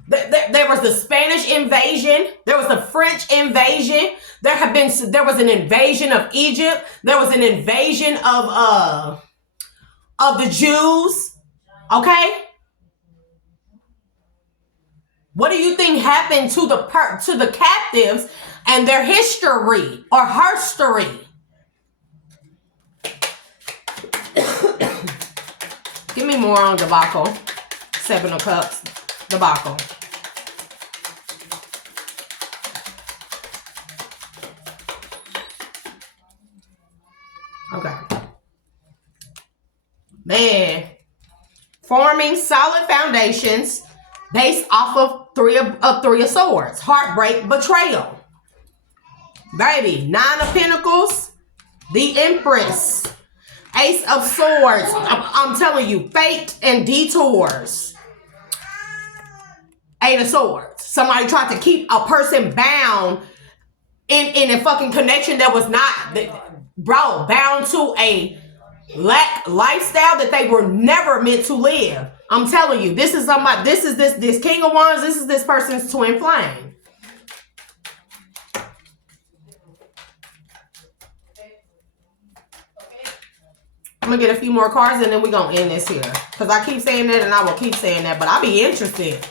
there was the Spanish invasion. There was the French invasion. There was an invasion of Egypt. There was an invasion of the Jews. Okay? What do you think happened to the captives and their history or herstory? Give me more on debacle. 7 of Cups. Debacle. Okay. Man. Forming solid foundations based off of 3 of Swords. Heartbreak, betrayal. Baby. 9 of Pentacles. The Empress. Ace of Swords. I'm telling you, fate and detours. 8 of Swords. Somebody tried to keep a person bound in a fucking connection that was not, bro, bound to a lifestyle that they were never meant to live. I'm telling you, this is somebody, this King of Wands, this is this person's twin flame. I'm gonna get a few more cards and then we're gonna end this here. Because I keep saying that and I will keep saying that, but I'll be interested.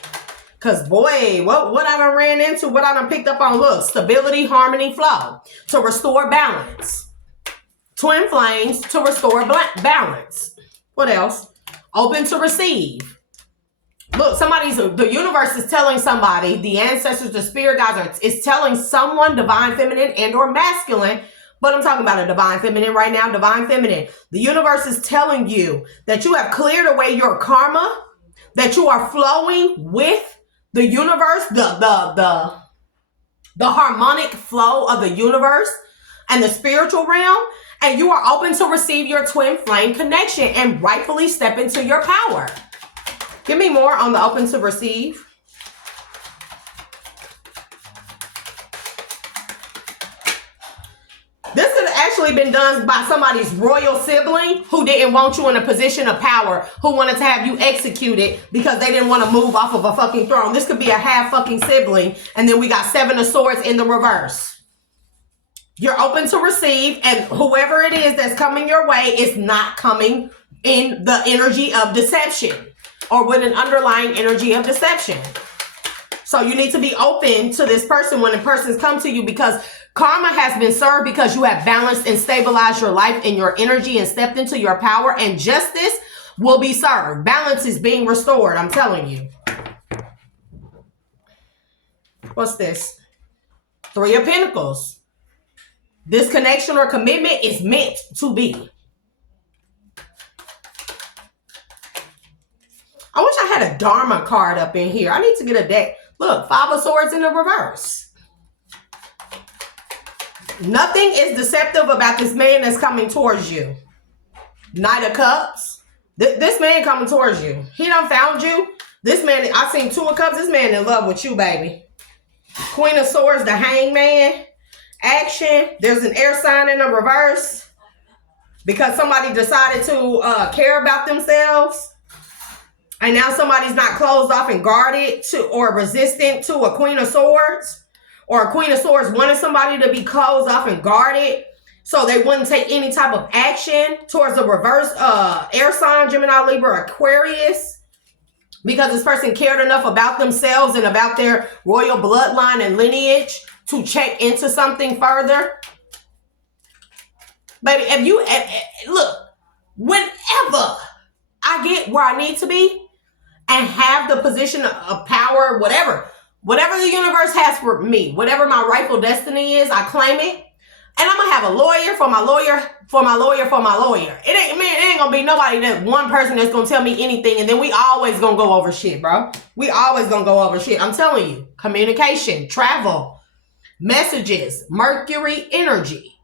Because boy, what I done ran into, what I done picked up on, look, stability, harmony, flow. To restore balance. Twin flames to restore balance. What else? Open to receive. Look, the universe is telling somebody, the ancestors, the spirit guides is telling someone, divine feminine and or masculine, but I'm talking about a divine feminine right now, divine feminine. The universe is telling you that you have cleared away your karma, that you are flowing with the universe, the harmonic flow of the universe, and the spiritual realm, and you are open to receive your twin flame connection and rightfully step into your power. Give me more on the open to receive. This could have actually been done by somebody's royal sibling who didn't want you in a position of power, who wanted to have you executed because they didn't want to move off of a fucking throne. This could be a half fucking sibling. And then we got 7 of Swords in the reverse. You're open to receive, and whoever it is that's coming your way is not coming in the energy of deception or with an underlying energy of deception. So you need to be open to this person when the person's come to you, because karma has been served because you have balanced and stabilized your life and your energy and stepped into your power, and justice will be served. Balance is being restored, I'm telling you. What's this? 3 of Pentacles. This connection or commitment is meant to be. I wish I had a Dharma card up in here. I need to get a deck. Look, 5 of Swords in the reverse. Nothing is deceptive about this man that's coming towards you. Knight of Cups. This man coming towards you. He done found you. This man, I seen 2 of Cups. This man in love with you, baby. Queen of Swords, the Hangman. Action. There's an air sign in the reverse because somebody decided to care about themselves. And now somebody's not closed off and guarded to or resistant to a Queen of Swords. Or a Queen of Swords wanted somebody to be closed off and guarded so they wouldn't take any type of action towards the reverse air sign, Gemini, Libra, Aquarius. Because this person cared enough about themselves and about their royal bloodline and lineage to check into something further. Baby, if you, look, whenever I get where I need to be and have the position of power, whatever the universe has for me, whatever my rightful destiny is, I claim it. And I'm going to have a lawyer for my lawyer, for my lawyer, for my lawyer. It ain't going to be nobody, that one person that's going to tell me anything. And then we always going to go over shit, bro. We always going to go over shit. I'm telling you, communication, travel, messages, Mercury energy.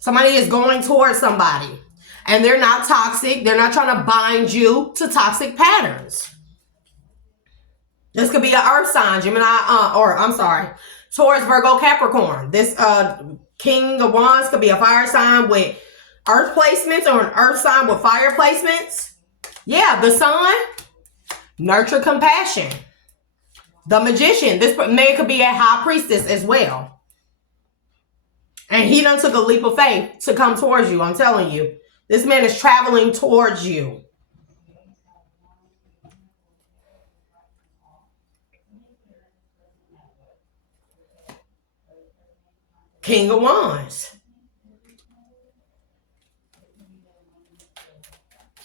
Somebody is going towards somebody and they're not toxic. They're not trying to bind you to toxic patterns. This could be an earth sign, Gemini, Taurus, Virgo, Capricorn. This King of Wands could be a fire sign with earth placements or an earth sign with fire placements. Yeah, the Sun, nurture, compassion. The Magician, this man could be a high priestess as well. And he done took a leap of faith to come towards you, I'm telling you. This man is traveling towards you. King of Wands.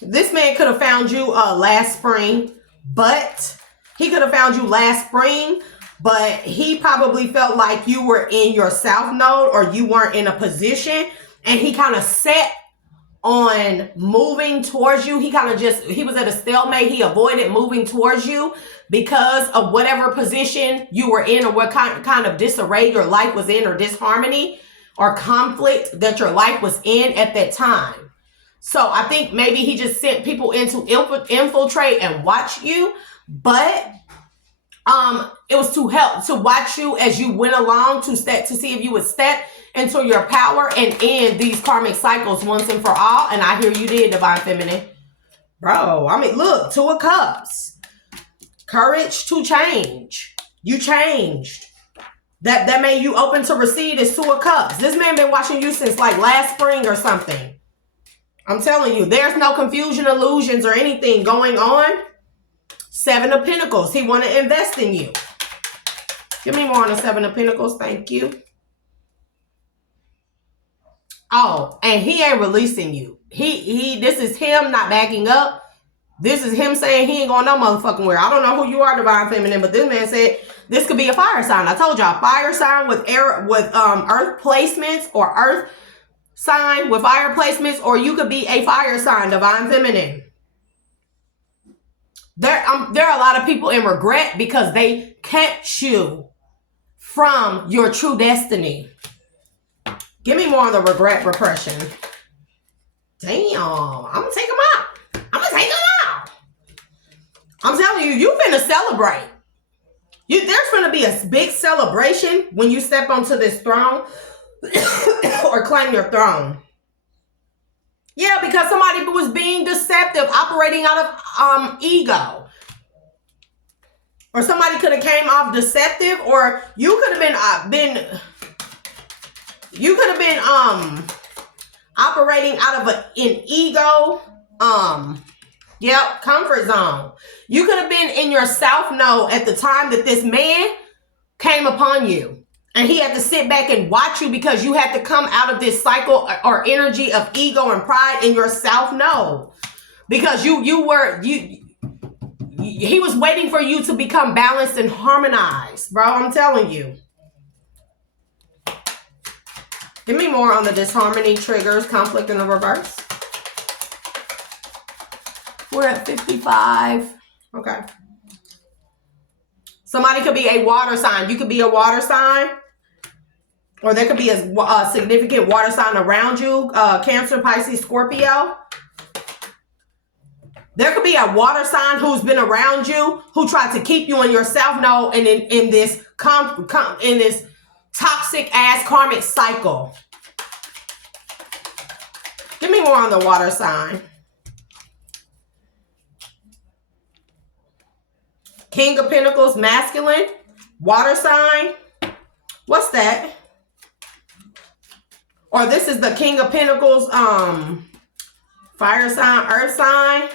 This man could have found you last spring, but he probably felt like you were in your south node or you weren't in a position, and he kind of set on moving towards you. He was at a stalemate. He avoided moving towards you because of whatever position you were in or what kind of disarray your life was in, or disharmony or conflict that your life was in at that time. So I think maybe he just sent people in to infiltrate and watch you, but it was to watch you as you went along, to see if you would step into your power and end these karmic cycles once and for all. And I hear you did, Divine Feminine. Bro, I mean, look, 2 of Cups. Courage to change. You changed. That made you open to receive this 2 of Cups. This man been watching you since like last spring or something. I'm telling you, there's no confusion, illusions, or anything going on. 7 of Pentacles. He want to invest in you. Give me more on the 7 of Pentacles. Thank you. Oh, and he ain't releasing you. This is him not backing up. This is him saying he ain't going no motherfucking where. I don't know who you are, Divine Feminine, but this man said this could be a fire sign. I told y'all, fire sign with earth placements, or earth sign with fire placements, or you could be a fire sign, Divine Feminine. There are a lot of people in regret because they kept you from your true destiny. Give me more on the regret repression. Damn. I'm going to take them out. I'm going to take them out. I'm telling you, you finna celebrate. There's going to be a big celebration when you step onto this throne or claim your throne. Yeah, because somebody was being deceptive, operating out of ego. Or somebody could have came off deceptive, or you could have been operating out of an ego. Yep, comfort zone. You could have been in your self know at the time that this man came upon you. And he had to sit back and watch you because you had to come out of this cycle or energy of ego and pride in your self know. Because he was waiting for you to become balanced and harmonized, bro. I'm telling you. Give me more on the disharmony, triggers, conflict in the reverse. We're at 55. Okay. Somebody could be a water sign. You could be a water sign. Or there could be a significant water sign around you. Cancer, Pisces, Scorpio. There could be a water sign who's been around you, who tried to keep you in your self-know and in this toxic ass karmic cycle. Give me more on the water sign. King of Pentacles, masculine, water sign. What's that? Or this is the King of Pentacles, fire sign, earth sign.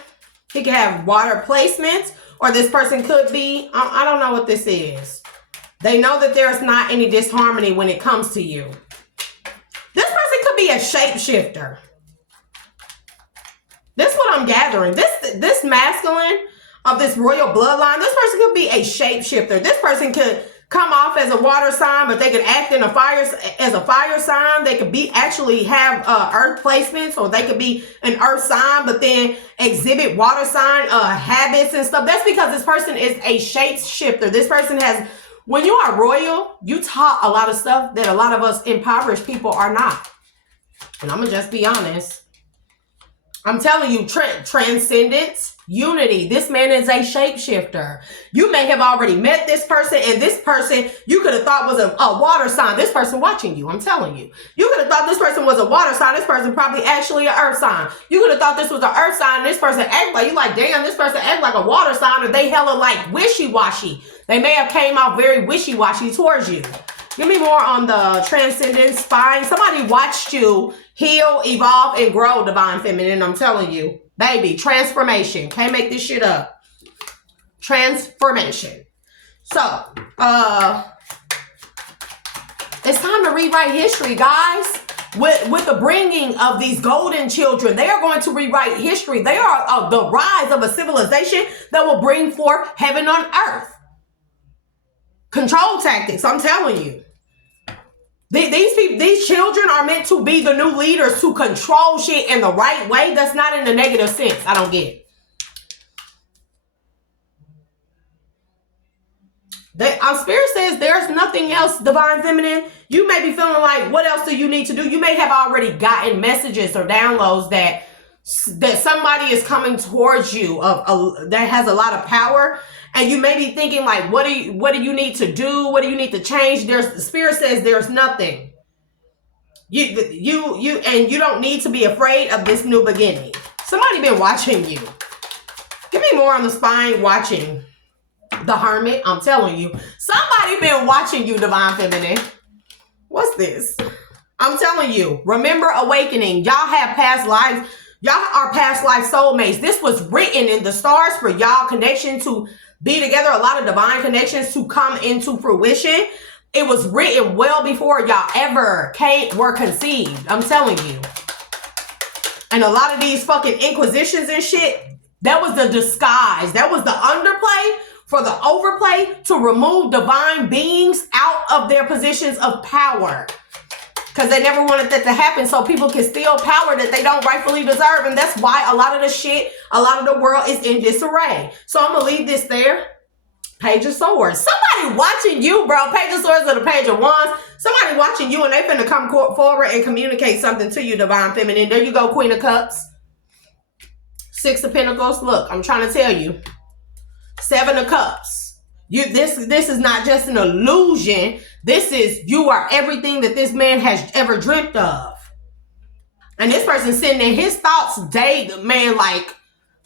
He could have water placements, or this person could be, I don't know what this is. They know that there's not any disharmony when it comes to you. This person could be a shapeshifter. This is what I'm gathering. This masculine of this royal bloodline, this person could be a shapeshifter. This person could come off as a water sign, but they could act in as a fire sign. They could actually have earth placements, or they could be an earth sign, but then exhibit water sign habits and stuff. That's because this person is a shapeshifter. This person has, when you are royal, you taught a lot of stuff that a lot of us impoverished people are not. And I'm gonna just be honest. I'm telling you, transcendence, unity. This man is a shapeshifter. You may have already met this person, and this person you could have thought was a water sign. This person watching you, I'm telling you. You could have thought this person was a water sign. This person probably actually an earth sign. You could have thought this was an earth sign, and this person act like, you like, damn, this person act like a water sign, or they hella like wishy-washy. They may have came out very wishy-washy towards you. Give me more on the transcendence spine. Somebody watched you heal, evolve, and grow, divine feminine. I'm telling you. Baby, transformation. Can't make this shit up. Transformation. So, it's time to rewrite history, guys. With the bringing of these golden children, they are going to rewrite history. They are the rise of a civilization that will bring forth heaven on earth. Control tactics, I'm telling you. These children are meant to be the new leaders to control shit in the right way. That's not in the negative sense. I don't get it. Our spirit says there's nothing else, divine feminine. You may be feeling like, what else do you need to do? You may have already gotten messages or downloads that somebody is coming towards you that has a lot of power. And you may be thinking like, what do you need to do? What do you need to change? The spirit says there's nothing. You don't need to be afraid of this new beginning. Somebody been watching you. Give me more on the spine watching. The Hermit, I'm telling you. Somebody been watching you, divine feminine. What's this? I'm telling you. Remember awakening. Y'all have past lives. Y'all are past life soulmates. This was written in the stars for y'all connection to be together, a lot of divine connections to come into fruition. It was written well before y'all ever were conceived. I'm telling you. And a lot of these fucking inquisitions and shit, that was the disguise. That was the underplay for the overplay to remove divine beings out of their positions of power. Because they never wanted that to happen so people can steal power that they don't rightfully deserve. And that's why a lot of the shit, a lot of the world is in disarray. So I'm going to leave this there. Page of Swords. Somebody watching you, bro. Page of Swords or the Page of Wands. Somebody watching you and they finna come forward and communicate something to you, Divine Feminine. There you go, Queen of Cups. Six of Pentacles. Look, I'm trying to tell you. Seven of Cups. This is not just an illusion. This is, you are everything that this man has ever dreamt of. And this person sitting in his thoughts, man, like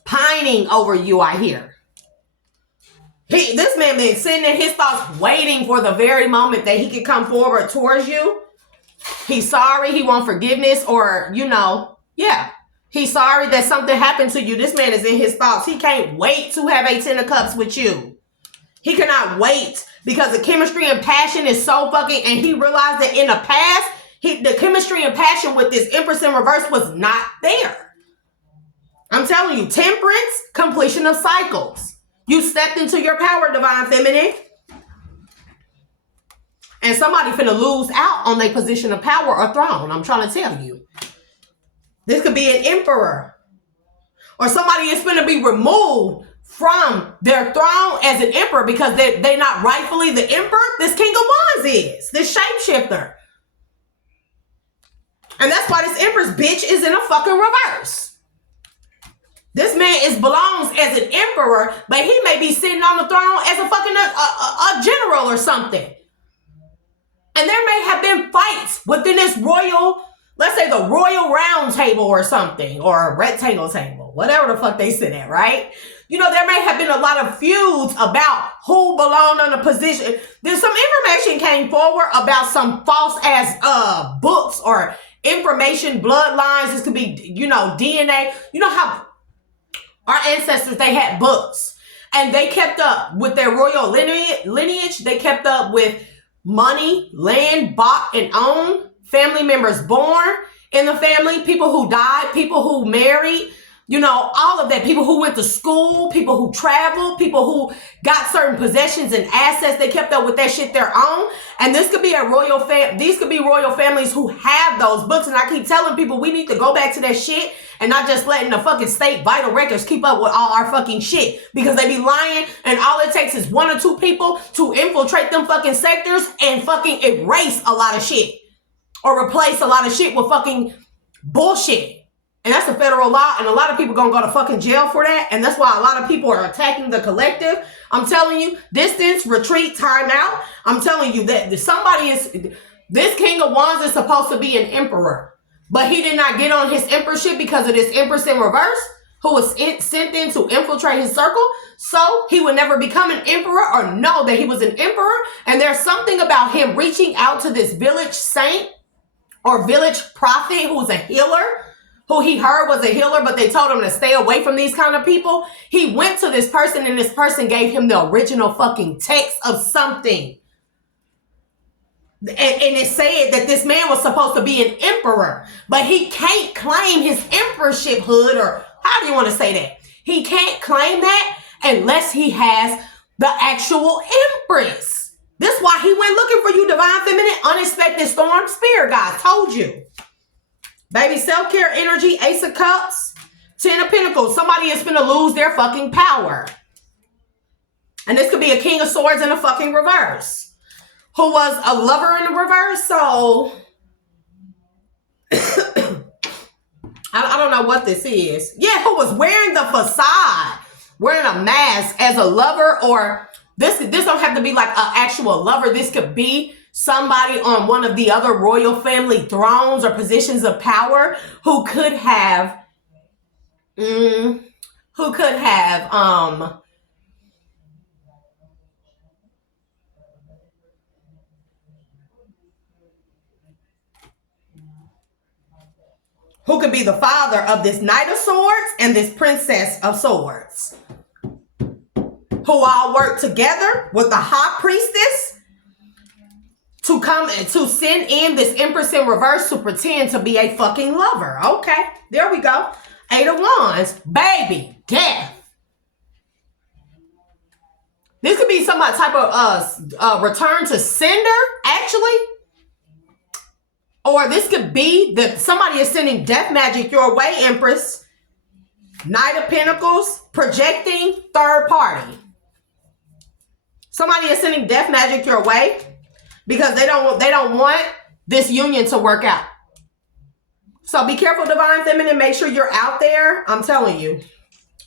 pining over you, I hear. This man been sitting in his thoughts waiting for the very moment that he could come forward towards you. He's sorry, he wants forgiveness, or, yeah. He's sorry that something happened to you. This man is in his thoughts. He can't wait to have a 10 of Cups with you. He cannot wait because the chemistry and passion is so fucking, and he realized that in the past, the chemistry and passion with this Empress in reverse was not there. I'm telling you, temperance, completion of cycles. You stepped into your power, Divine Feminine. And somebody finna lose out on their position of power or throne. I'm trying to tell you. This could be an emperor. Or somebody is finna be removed from their throne as an emperor because they're not rightfully the emperor. This King of Wands is. This shapeshifter. And that's why this Empress bitch is in a fucking reverse. This man belongs as an emperor, but he may be sitting on the throne as a fucking a general or something. And there may have been fights within this royal, let's say the royal round table or something, or a rectangle table, whatever the fuck they sit at, right? There may have been a lot of feuds about who belonged on a position. There's some information came forward about some false ass books or information, bloodlines. This could be, DNA. You know how our ancestors, they had books and they kept up with their royal lineage. They kept up with money, land bought and owned, family members born in the family, people who died, people who married, all of that. People who went to school, people who traveled, people who got certain possessions and assets. They kept up with that shit their own. And this could be a royal these could be royal families who have those books. And I keep telling people we need to go back to that shit and not just letting the fucking state vital records keep up with all our fucking shit, because they be lying. And all it takes is one or two people to infiltrate them fucking sectors and fucking erase a lot of shit or replace a lot of shit with fucking bullshit. And that's a federal law, and a lot of people gonna go to fucking jail for that. And that's why a lot of people are attacking the collective. I'm telling you, distance, retreat, time out. I'm telling you that this King of Wands is supposed to be an emperor, but he did not get on his emperorship because of this Empress in reverse, who was sent in to infiltrate his circle. So he would never become an emperor or know that he was an emperor. And there's something about him reaching out to this village saint or village prophet who's a healer, who he heard was a healer, but they told him to stay away from these kind of people. He went to this person, and this person gave him the original fucking text of something. And it said that this man was supposed to be an emperor, but he can't claim his emperorship hood, or how do you want to say that? He can't claim that unless he has the actual empress. This is why he went looking for you, Divine Feminine. Unexpected storm. Spirit guide told you. Baby, self-care energy, Ace of Cups, 10 of Pentacles. Somebody is finna lose their fucking power. And this could be a King of Swords in a fucking reverse, who was a lover in the reverse. So, I don't know what this is. Yeah, who was wearing the facade, wearing a mask as a lover, or this don't have to be like an actual lover. This could be somebody on one of the other royal family thrones or positions of power who could have who could be the father of this Knight of Swords and this Princess of Swords, who all work together with the High Priestess to come and to send in this Empress in reverse to pretend to be a fucking lover. Okay, there we go. 8 of Wands, baby, death. This could be some type of return to sender, actually. Or this could be that somebody is sending death magic your way, Empress. Knight of Pentacles, projecting third party. Somebody is sending death magic your way because they don't want this union to work out. So be careful, Divine Feminine. Make sure you're out there. I'm telling you.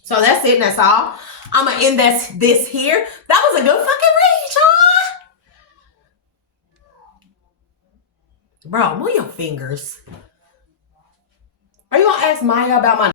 So that's it. And that's all. I'm going to end this here. That was a good fucking read, y'all. Bro, move your fingers. Are you going to ask Maya about my